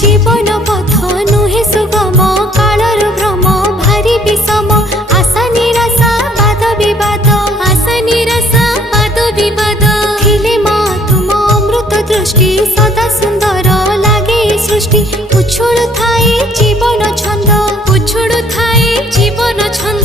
जीवन पथ नुहे सुगम कालर भ्रम भारी विषम आशा निराशा वाद विवाद आशा निराशा वाद विवाद थिले मा तुम अमृत दृष्टि सदा सुंदर लागे सृष्टि उछुलु थाए जीवन छंद उछुलु थाए जीवन छंद